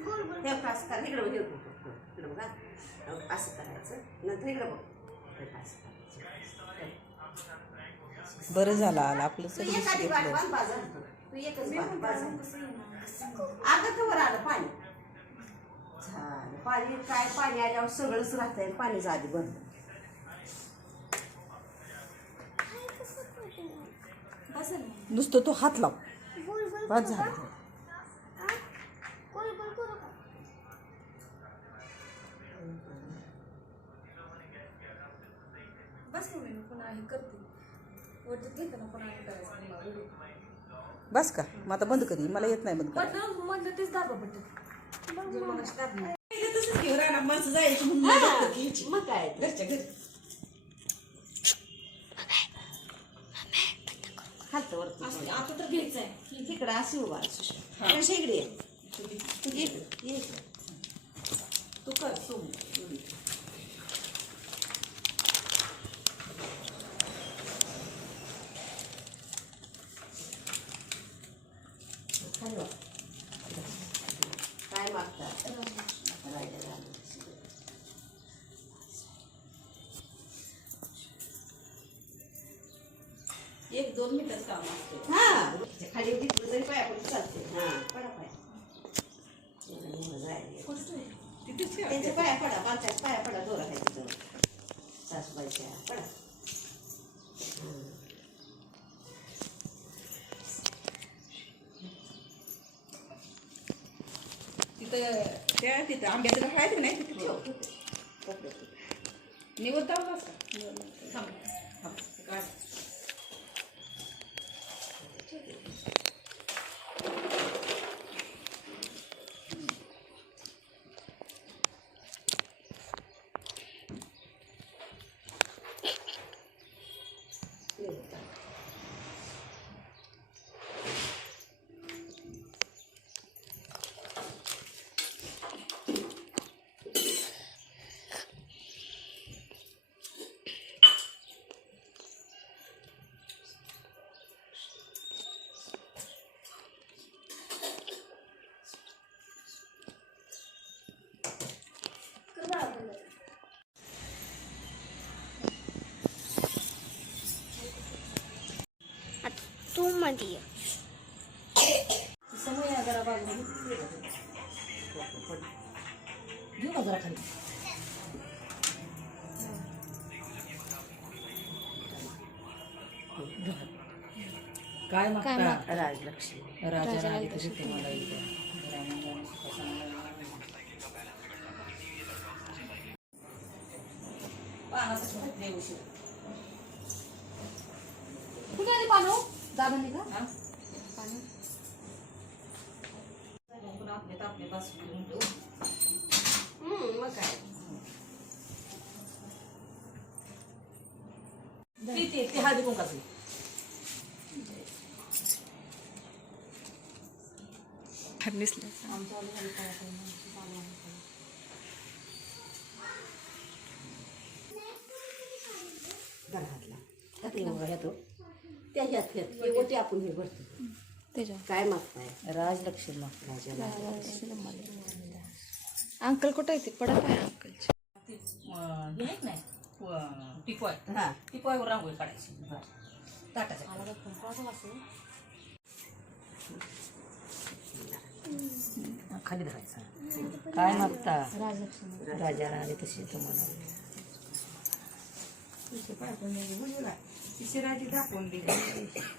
हे असं करा इकडं बघ, हे इकडं बघा असं करायचं नंतर इकडं बघ. असं करायचं. बरं झालं आलं आपलं तू सगळं एखादी बांध बाजार तू. तू एकच बांध बाजार अगं तर वर आलं पाणी. झालं पाणी काय पाणी आल्यावर सगळंच राहतंय पाणी आधी बंद. नुसतं तो हात लाव. बस झालं. बस की मी पुन्हा हे करते. वरती घेताना पुन्हा करायचं. मग व्हिडिओ. बस का? मग आता बंद करी. मला येत नाही बंद करा म्हटलं म्हटलं तेच दाबा पडते. माणसं जायची म्हणून नाही बघत की ह्याची. मग काय ते. घरच्या घरी. खालतं वरती. असं आता तर घ्यायचं आहे ती तिकडं उभा इकडे ये. तू. तू कर सोम खाली वा. काय मागतात. एक दोन मिनिटच काम असते हा खाली घेतलं तरी पाया पडून चालते हा पडा पाया. तिथेच. त्यांच्या पाया पडा पालच्याच पाया पडा तिथं त्या तिथं आंब्याचं की नाही तिथे? ठेव कपडे. निवड तू मध्ये काय मागता? राजलक्ष्मी. राजा राणी तशी तुम्हाला कुठे आली पानू? दादांनी का? आपले आपले बस घेऊन ठेवू. हं, मग काय? ती ती ती हळदी कुंकाची दर हातला त्यात हे बघा ह्यात हो. त्या ह्यात ह्यात. हे ओटी आपण हे भरतो. त्याच्या. काय मागताय? राजलक्ष्मी राजाला अंकल कुठे आहे ते पडत आहे अंकलची. ती अं, हे आहेत नाही अं, टिपॉय. हा. टिपॉयवर रांगोळी काढायची. ताटाच्या. खाली धरायचं. काय मागता? राजा राणी तशी तुम्हाला. तिचे तिची राजी दाखवून दिली